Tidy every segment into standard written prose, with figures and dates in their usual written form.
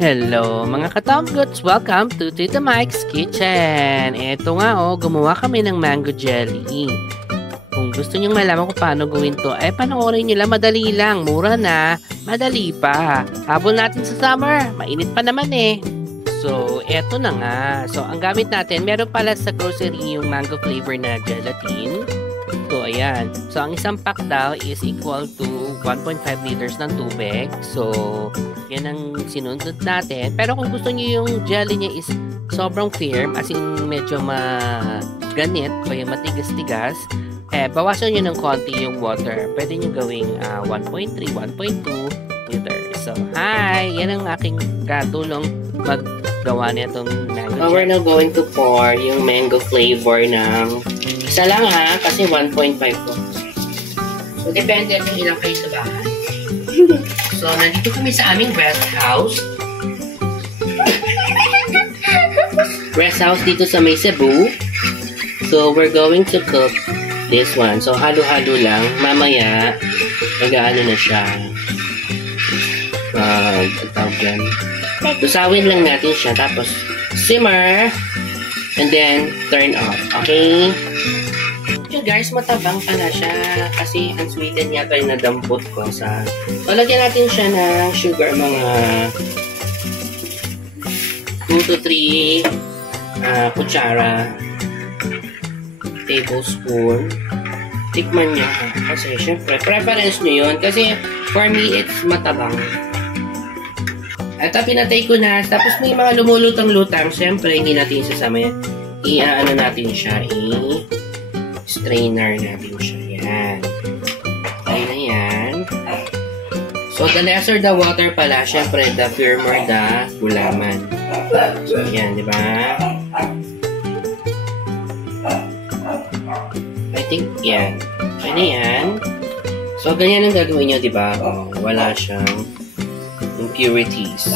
Hello mga katomgots! Welcome to Tita Mike's Kitchen! Eto nga gumawa kami ng mango jelly. Kung gusto nyong malaman kung paano gawin to, panoorin nyo lang, madali lang, mura na, madali pa. Habol natin sa summer, mainit pa naman So, eto na nga. So, ang gamit natin, meron pala sa grocery yung mango flavor na gelatin. So, ayan. So, ang isang pack daw is equal to 1.5 liters ng tubig. So, yan ang sinunod natin. Pero kung gusto niyo yung jelly niya is sobrang firm, as in medyo maganit o yung matigas-tigas, bawasan nyo ng konti yung water. Pwede nyo gawing 1.3, 1.2 liters. So, hi! Yan ang aking katulong maggawa nitong mango jelly. We're now going to pour yung mango flavor ng isa lang kasi 1.5 po. So, depende kung ilang kayo sa bahay. So, nandito kami sa aming rest house. Rest house dito sa may Cebu. So, we're going to cook this one. So, halo-halo lang. Mamaya, mag-aano na siya. Tawag yan. Lusawin lang natin siya. Tapos, simmer. And then, turn off. Okay? So guys, matabang pala siya. Kasi ang sweeten yata yung nadampot ko sa... So, lagyan natin siya ng sugar, mga 2 to 3 kutsara, tablespoon. Tikman niya. Kasi syempre, preference nyo yun. Kasi for me, it's matabang. At pinatay ko na. Tapos may mga lumulutang-lutang. Syempre, hindi natin isasama yan. I-ano natin siya. Strainer natin siya. Yan. Okay na yan. So, the lesser the water pala, syempre, the firmer the gulaman. So, yan, di ba? I think, yan. Okay na yan. So, ganyan ang gagawin nyo, di ba? Wala siyang impurities.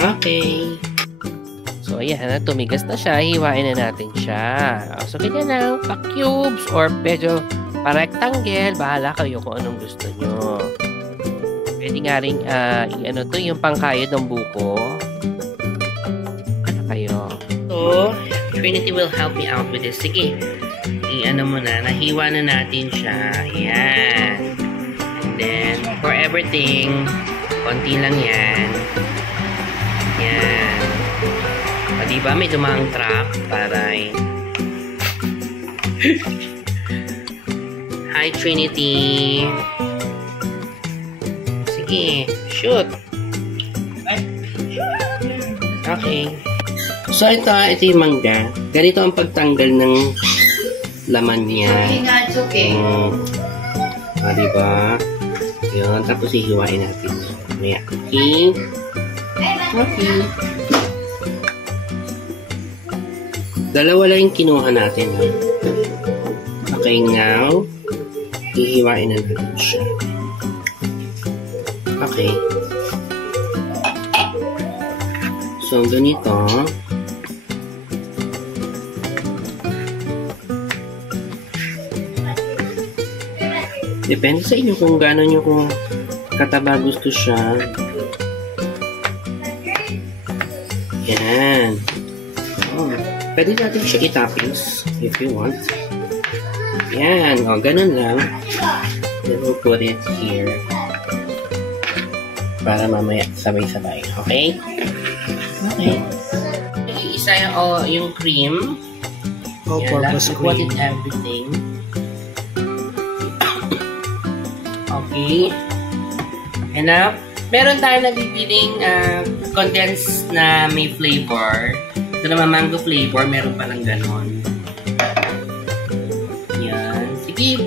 Okay. So, ayan, tumigas na siya. Hiwain na natin siya. So, ganyan lang. Pa-cubes or medyo pa-rectangle. Bahala kayo kung anong gusto nyo. Pwede nga rin, i-ano to, yung pangkayod ng buko. Ano kayo? So, Trinity will help me out with this. Sige. I-ano mo na. Nahiwa na natin siya. Ayan. And then, for everything, konti lang yan. Ayan. O, diba may dumaang truck para Hi, Trinity. Sige, shoot. Okay. So, ito yung mangga. Ganito ang pagtanggal ng laman niya. Okay. Diba? Yun. Tapos ihiwain natin. Maya. Okay. Okay. Dalawa lang yung kinuha natin. Okay, now, hihiwain na natin siya. Okay. So, ganito. Depende sa inyo kung gaano nyo kung kataba gusto siya. Yan. Pwede natin siya i-toppings if you want. Yan. Ganun lang. Then we'll put it here. Para mamaya sabay-sabay. Okay? Okay. Isa yung cream. Yan. Let's put it everything. Okay. Enough. Meron tayo nabibiling condensed na may flavor. Ito naman mango flavor, meron palang ganon. Yan. Sige,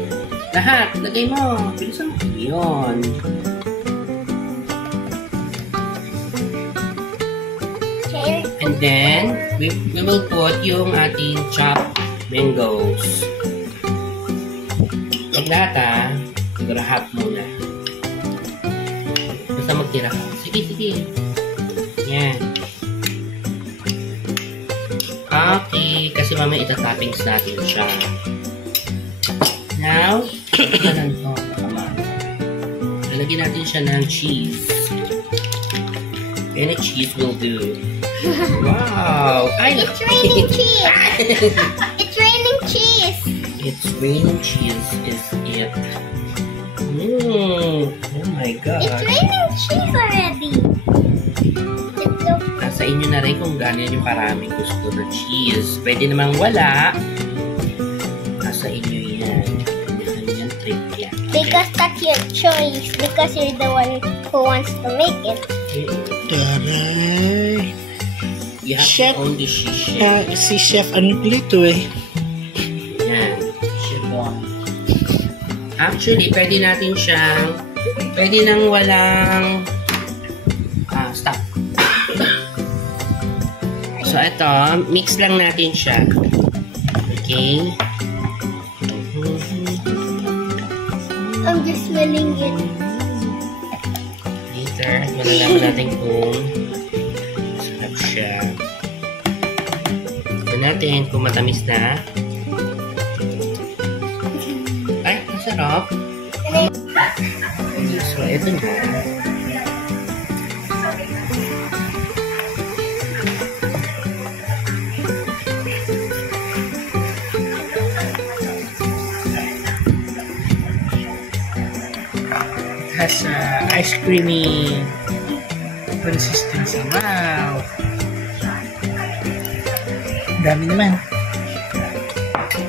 lahat. Lagay mo. Bilisan mo. Yun. And then, we will put yung ating chopped mangoes. Huwag lahat siguro half muna. Basta magtira ka. Sige, sige. Yan. Okay, kasi mamaya ita-toppings natin siya. Now, ganun to. Lalagyan natin siya ng cheese. Any cheese will do. Wow! It's raining cheese! It's raining cheese! It's raining cheese is it. Oh my God. It's raining cheese already! Nasa inyo na rin kung gano'n yung karaming gusto na cheese. Pwede namang wala. Nasa inyo yan. Kanya-kanyang trick yan. Because that's your choice. Because you're the one who wants to make it. Taray. You have Chef. to own the chef. Si Chef ano dito eh. Yan. Chefon. Actually, pwede natin siyang pwede nang walang stop. So, ito, mix lang natin siya. Okay? I'm just smelling it. Later, malalaman natin kung sarap siya. Ito natin kung matamis na. Ay, masarap. So, ito na. Has ice creamy consistency. Wow! Dami naman.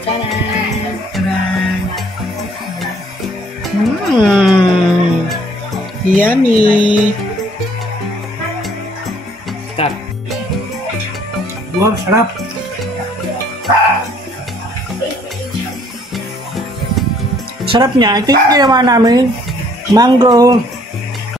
Tadaan! Taray! Yummy! Stop. Wow, sarap! Sarap niya. Ito yung ginawa namin. Mango